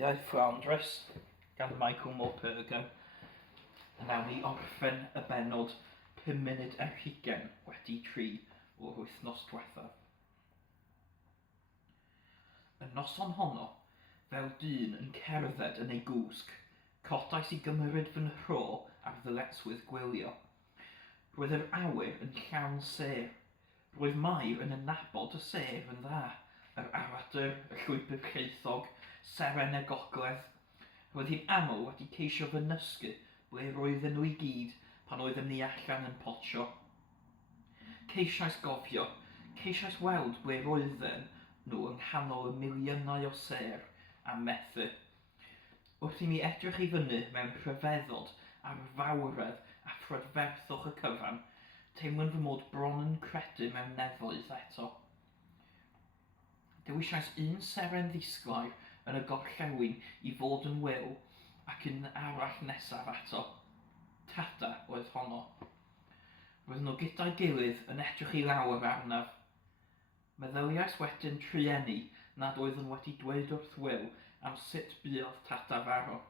Caeau Fflandrys gan Michael Morpurgo. A nawn ni orffen y benod 5 munud ar hugain wedi 3 o'r wythnos diwethaf. Y noson honno, fel dyn yn cerdded yn ei gwsg, codais i gymryd fy nhro ar ddyletswydd gwylio. Roedd yr awyr yn llawn sêr. Roedd Mair yn nabod y sêr yn dda, yr aradr, y llwybr lleithog, seren y gogledd. Roedd hi'n aml wedi ceisio fy nysgu ble roedden nhw I gyd pan oeddem ni allan yn potio. Ceisiais gofio, ceisiais weld ble roedden nhw yng nghanol y miliynau o sêr a methu. Wrth I mi edrych I fyny mewn rhyfeddod ar fawredd a phrydferthwch y cyfan, teimlwn fy mod bron yn credu mewn nefoedd eto. Dewisais un seren ddisglair yn y gorllewin I fod yn wyl ac un arall nesaf ato. Tada oedd honno. Roedd nhw gyda'i gilydd yn edrych I lawr arnaf. Meddyliais wedyn trueni nad oedd yn wedi dweud wrth Will am sut buodd tada faro,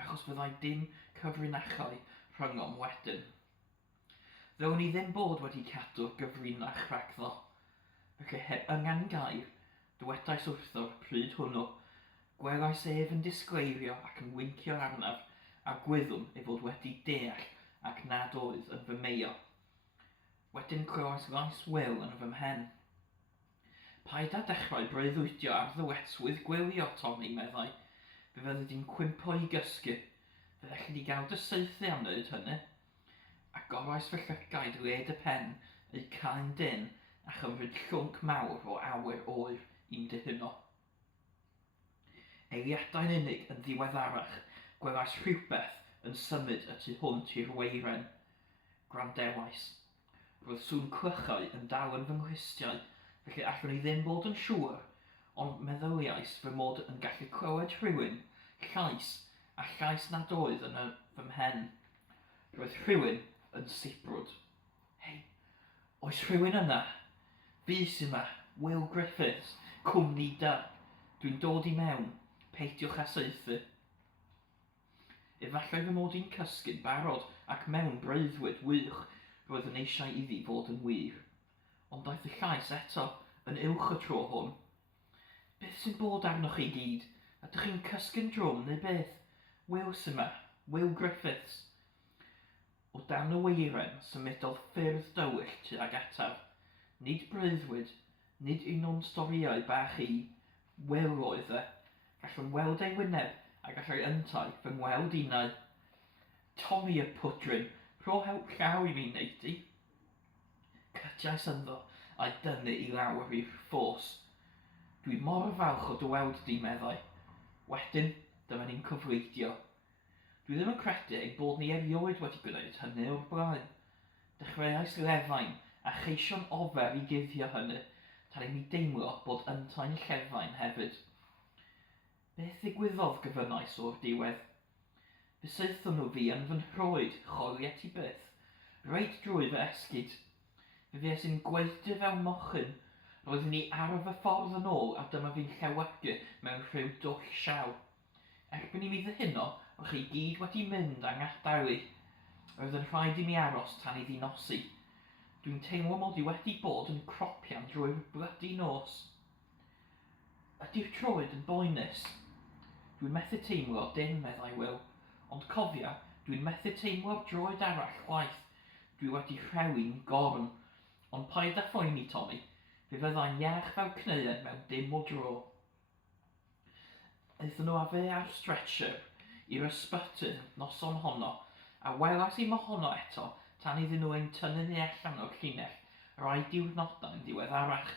achos fyddai dim cyfrinachau rhyngom wedyn. Ddown I ddim bod wedi cadw'r gyfrinach rhagddo, felly heb yngan gair, dywedais wrtho pryd hwnnw, gwelais ef yn disgleirio ac yn wincio arnaf, a gwyddwn ei fod wedi deall ac nad oedd yn fy meio. Wedyn clywais lais Will yn fy mhen. Paid â dechrau breuddwydio ar ddywetswydd gwylio, Tommy, meddai. Fe fyddi di'n cwympo I gysgu. Fyddech chi di gael dy saethu am wneud hynny. A gorais fy llygaid led y pen, ei cael dyn, a chymryd llwnc mawr o awyr oer I'n dyhuno. Eiliadau'n unig yn ddiweddarach, gwelais rhywbeth yn symud y tu hwnt i'r weiren. Grandewais. Roedd sŵn clychau yn dal yn fy nghlustiau, felly allwn I ddim bod yn siŵr, ond meddyliais fy mod yn gallu clywed rhywun, llais, a llais nad oedd yn fy mhen. Roedd rhywun yn sibrwd. Hei, oes rhywun yna? Fi sy yma, Will Griffiths, cwmni da. Dwi'n dod I mewn, peidiwch â saethu. Efallai fy mod i'n cysgu'n barod ac mewn breuddwyd wych roedd yn eisiau iddi fod yn wir. Ond daeth y llais eto yn uwch y tro hwn. Beth sy'n bod arnoch chi gyd? Ydych chi'n cysgu'n drwm neu beth? Will sy yma, Will Griffiths. O dan y weiren symudodd ffyrdd dywyll tuag ataf. Nid breuddwyd, nid un o'n storïau bach I, Will oedd e. Gallwn weld ei wyneb a gallai yntau fy ngweld unau. Tommy y pwdryn, rho help llaw I mi wneud I. Cytiais ynddo a'i dynnu I lawr i'r ffos. Dwi mor falch o dy weld di, meddai. Wedyn, dyma ni'n cyfleidio. Dwi ddim yn credu ein bod ni erioed wedi gwneud hynny o'r blaen. Dechreuais lefain a cheisio'n ofer I guddio hynny, tan I mi deimlo bod yntau'n llefain hefyd. Beth ddigwyddodd gyfynais o'r diwedd? Fysaethon nhw fi yn fy nhroed, choliet I byth, reit drwy fy esgyd. Fe fues i'n gweithio fewn mochyn, roeddwn I ar fy ffordd yn ôl a dyma fi'n llewygu mewn rhyw dwll siaw. Erbyn I mi ddyhuno, o'ch chi gyd wedi mynd a ngadael I. Roedd yn rhaid I mi aros tan I ddinosi. Dwi'n teimlo mod I wedi bod yn cropian drwy'r blydi nos. Ydy'r troed yn boenus? Dwi'n methu teimlo dim, meddai Will, ond cofia, dwi'n methu teimlo'r droed arall chwaith. Dwi wedi rhewi'n gorn, ond paid â phoeni, Tommy, fe fyddai'n iach fel cneuen mewn dim o dro. Aethon nhw â fe ar stretcher i'r ysbyty noson honno, a welas I mohono eto tan iddyn nhw ein tynnu ni allan o'r llinell rai diwrnodau'n diweddarach.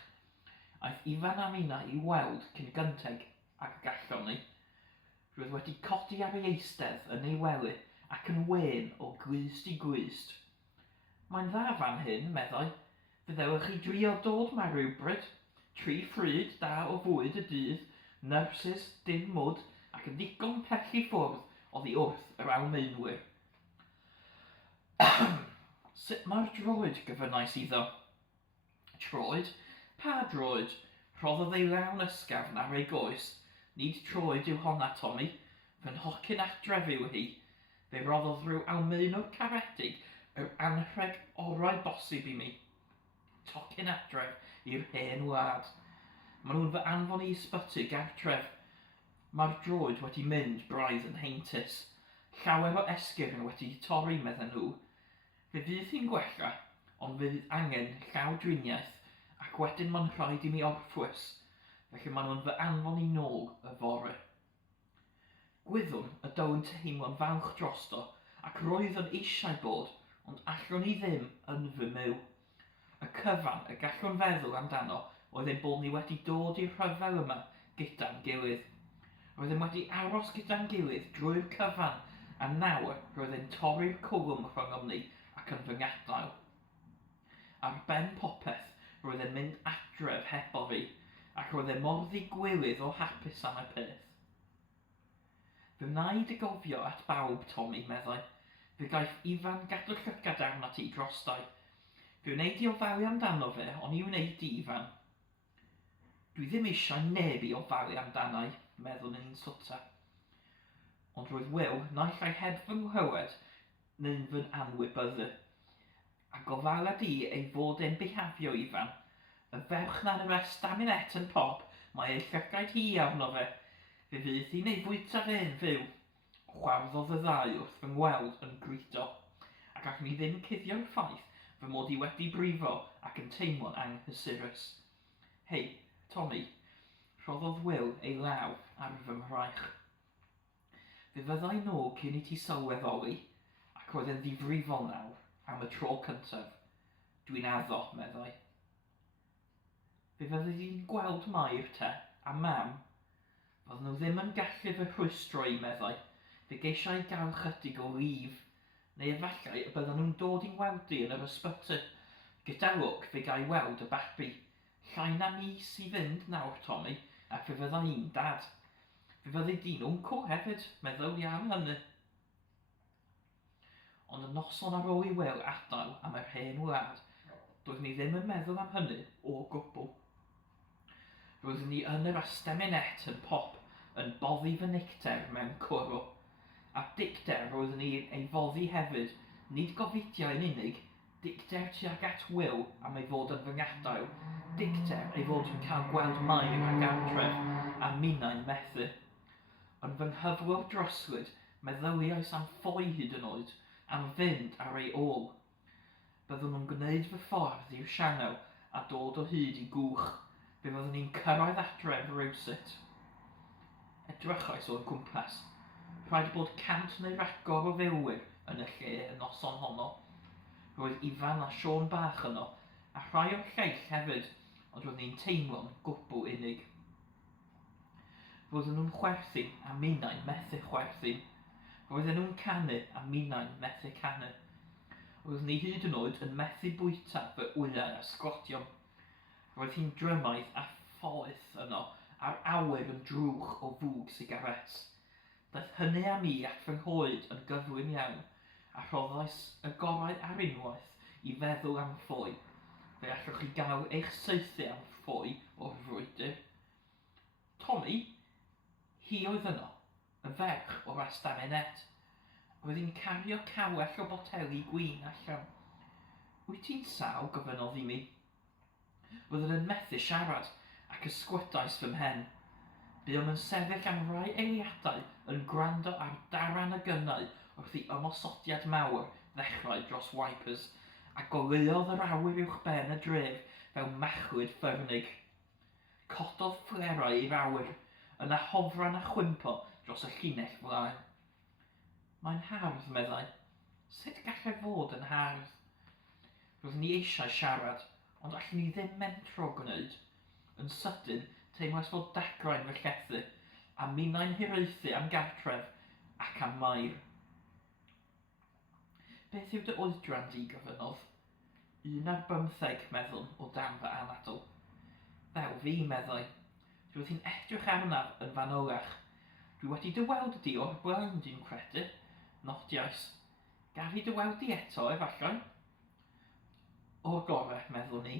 Aeth ifan am una I weld cyn gynteg ac gallon ni. Roedd wedi codi ar ei eistedd yn ei wely ac yn wen o glust I glust. Mae'n dda fan hyn, meddai. Fe ddewch chi drio dod ma rhywbryd. 3 ffryd da o fwyd y dydd, nyrsys, dim mwd ac yn ddigon pell I ffwrdd oddi wrth yr Almaenwyr. Sut mae'r droed, gyfynais iddo? Troed? Pa droed? Rhoddodd ei lawn ysgafn ar ei goes, Nid troed yw honna, Tommy. Fy'n hocyn a'ch dref yw hi. Fe roddodd rhyw almynwr caredig yr anrheg orau bosib i mi. Tocyn adref i'r hen wlad. Maen nhw'n fy anfon i ysbyty gartref. Mae'r droed wedi mynd braidd yn heintus. Llawer o esgyrn wedi torri, medden nhw. Fe fydd hi'n gwella, ond fydd angen llaw driniaeth, ac wedyn mae'n rhaid i mi orffwys, felly maen nhw'n fy anfon i nôl y fore. Gwyddwn y dyw'n teimlo'n falch drosto, ac roedd yn eisiau bod, ond allwn ni ddim yn fy myw. Y cyfan y gallwn feddwl amdano oedd ein bod ni wedi dod i'r rhyfel yma gyda'n gilydd. Roedd wedi aros gyda'n gilydd drwy'r cyfan, a nawr roedd e'n torri'r cwlwm rhwngom ni ac yn fy ngadael. Ar ben popeth roedd e'n mynd adref hebo fi, ac roedd e mor ddigwylydd o hapus am y peth. Fy wnaed y gofio at bawb, Tommy, meddai. Fe gaeth Ifan gadw llygad arna ti drostai. Fe wneud i ofalu amdano fe, ond i wneud i Ifan. Dwi ddim eisiau neb i ofalu amdanau, meddwl yn un swta. Ond roedd Will naill ai heb fy nghlywed neu'n fy'n anwybyddu. A gofala di ei fod e'n bihafio Ifan. Y ferch na'n yr estaminet yn pop, mae ei llygaid hi arno fe. Fe fydd hi'n ei fwyta fe'n fyw. Chwarddodd y ddau wrth fy ngweld yn grito, ac ac ni ddim cuddio'r ffaith fy mod i wedi brifo ac yn teimlo'n anghysurus. Hei, Tommy, rhoddodd Will ei law ar fy mhraich. Fe fyddai nôl cyn i ti sylweddoli, ac roedd yn ddifrifol nawr am y tro cyntaf. Dwi'n addo, meddai. Fe fyddi di'n gweld Mair te, a mam. Fydden nhw ddim yn gallu fy rhwystro i, meddai. Fe geisiau gael chydig o lif, neu efallai y bydden nhw'n dod i'n weld i yn yr ysbyty. Gyda lwc fe gai weld y babi. Llai na ni sy'n fynd nawr, Tommy, ac fe fydda i'n dad. Fe fyddi di'n wncl hefyd, meddwl iawn hynny. Ond y noson ar ôl i Will adael am yr hen wlad, doedd ni ddim yn meddwl am hynny o gwbl. Roeddwn ni yn yr estaminet yn pop, yn boddi fy nicter mewn cwrw. A dicter roeddwn ni ei foddi hefyd, nid gofidio yn unig, dicter tuag at Will am ei fod yn fy ngadael, dicter ei fod yn cael gweld Mair a gartref a minnau'n methu. Yn fy nghyflwr droslyd, meddyliais am ffoi hyd yn oed, am fynd ar ei ôl. Byddwn nhw'n gwneud fy ffordd i'r sianel a dod o hyd i gwch. Fe fyddwn ni'n cyrraedd adref rywsut. Edrychais o'r cwmpas. Rhaid bod cant neu ragor o filwyr yn y lle y noson honno. Roedd Ifan a Siôn bach yno, a rhai o'r lleill hefyd, ond roedd ni'n teimlo'n gwbl unig. Roedden nhw'n chwerthu a minnau'n methu chwerthu. Roedden nhw'n canu a minnau'n methu canu. Roedd ni hyd yn oed yn methu bwyta fy wyliau a sglotion. Roedd hi'n drymaidd a ffoeth yno a'r awyr yn drwch o fwg sigaret. Daeth hynny am i at fy nghoed yn gyflym iawn, a rhoddais y gorau ar unwaith i feddwl am ffoi. Fe allwch chi gael eich saethu am ffoi o'r frwydr. Tommy, hi oedd yno, y ferch o'r estaminet. Roedd hi'n cario cawell o boteli gwyn allan. Wyt ti'n sawl, gofynodd i mi. Roedd yn methu siarad ac ysgwydais fy mhen. Buom yn sefyll am rai eiliadau yn gwrando ar daran y gynnau wrth i ymosodiad mawr ddechrau dros wipers, a goleuodd yr awyr uwch ben y dref fel machlwyd ffyrnig. Cododd fflerau i'r awyr, yna hofran a chwympo dros y llinell flaen. Mae'n hardd, meddai. Sut gallai fod yn hardd? Roedd ni eisiau siarad, ond allwn ni ddim mentro gwneud. Yn sydyn, teimlais fod dacroen fy llethu, a minnau'n hiraethu am gartref ac am Mair. Beth yw dy oedran di, gofynodd? 1 ar 15, meddwl, o dan fy anadl. Fel fi, meddai. Roedd hi'n edrych arnaf yn fanolach. Dwi wedi dy weld di o'r blaen, dwi'n credu. Nodiais. Gaf i dy weld di eto, efallai. O'r gorau, meddwl ni.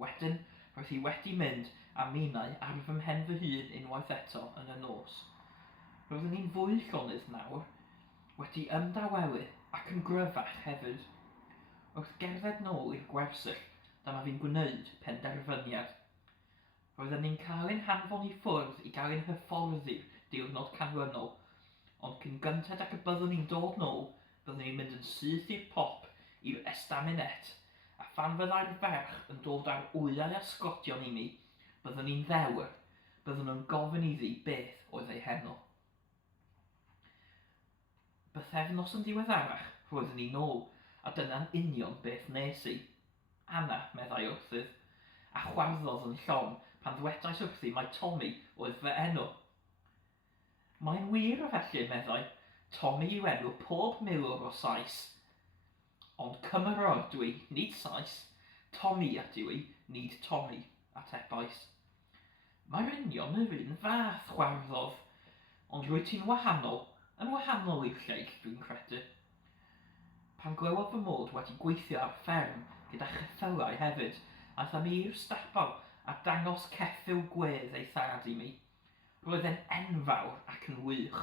Wedyn, roedd hi wedi mynd a minnau ar fy mhen fy hun unwaith eto yn y nos. Roeddwn ni'n fwy llonydd nawr, wedi ymdawelu ac yn gryfach hefyd. Wrth gerdded nôl i'r gwersyll, dyma fi'n gwneud penderfyniad. Roeddwn ni'n cael ein hanfon i ffwrdd i gael ein hyfforddi'r diwrnod canlynol, ond cyn gyntad ac y byddwn ni'n dod nôl, byddwn ni'n mynd yn syth i'r pop i'r estaminet, a phan fyddai'r ferch yn dod ar wyau a sgotion i mi, byddwn ni'n ddewr, byddwn nhw'n gofyn iddi beth oedd ei henw. Bythefnos yn diweddarach, roeddwn ni nôl, a dyna'n union beth nes i. Anna, meddai wrthydd, a chwarddodd yn llon pan ddwedais wrthi mai Tommy oedd fy enw. Mae'n wir felly, meddai, Tommy yw enw pob milwr o Sais. Ond Cymro ydw i, nid Sais. Tommy ydw i, nid Tommy, atebais. Mae'r union yr un fath, chwarddodd, ond rwy ti'n wahanol, yn wahanol i'r lleill, dwi'n credu. Pan glywodd fy mod wedi gweithio ar fferm gyda cheffylau hefyd, aeth am i'r stapal a dangos ceffyl gwedd ei thad i mi. Roedd e'n enfawr ac yn wych.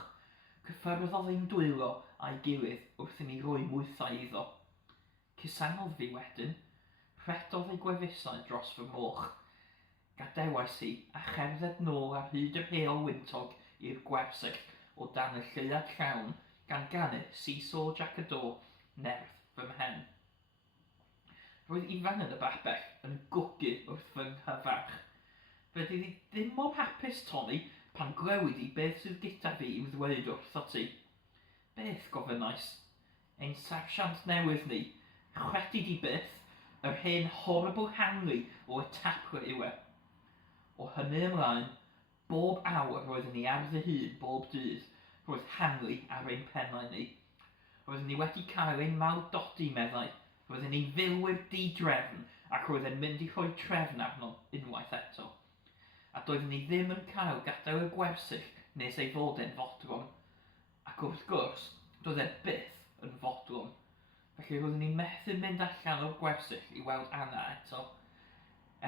Cyffyrddodd ein dwylo a'i gilydd wrth i mi roi mwythau iddo. Cusanodd fi wedyn, rhedodd ei gwefusau dros fy moch. Gadewais i a cherdded nôl ar hyd yr heol wyntog i'r gwersyll o dan y lleuad llawn gan ganu seesaw Jack y Do nerth fy mhen. Roedd ifan yn y babell yn gwgu wrth fy nghyfarch. Fe dydd i ddim mor hapus, Tommy, pan glywyd i beth sydd gyda fi i'w ddweud wrtho ti. Beth, gofynnais? Ein sarsiant newydd ni, chwetid i byth, yr hen horrible Hanley o y tapwyr yw e. O hynny ymlaen, bob awr roeddwn ni ar fy hun bob dydd, roedd Hanley ar ein pennau ni. Roeddwn ni wedi cael ein mawdodi, meddai. Roeddwn ni'n filwyr di-drefn ac roedd e'n mynd i rhoi trefn arno unwaith eto. A doeddwn ni ddim yn cael gadael y gwersyll nes ei fod e'n fodlon. Ac wrth gwrs, doedd e byth yn fodlon. Felly roeddwn ni'n methu mynd allan o'r gwersyll i weld Anna eto.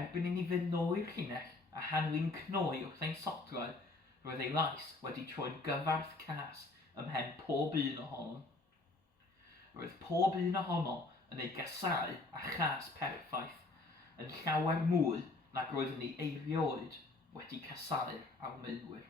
Erbyn i ni fynd nôl i'r llinell a Hanley'n cnoi wrth ein sotrau, roedd ei lais wedi troi'n gyfarth cas ymhen pob un ohonom. Roedd pob un ohonom yn ei gasau a chas perffaith, yn llawer mwy nag roeddwn ni erioed wedi casau'r Almaenwyr.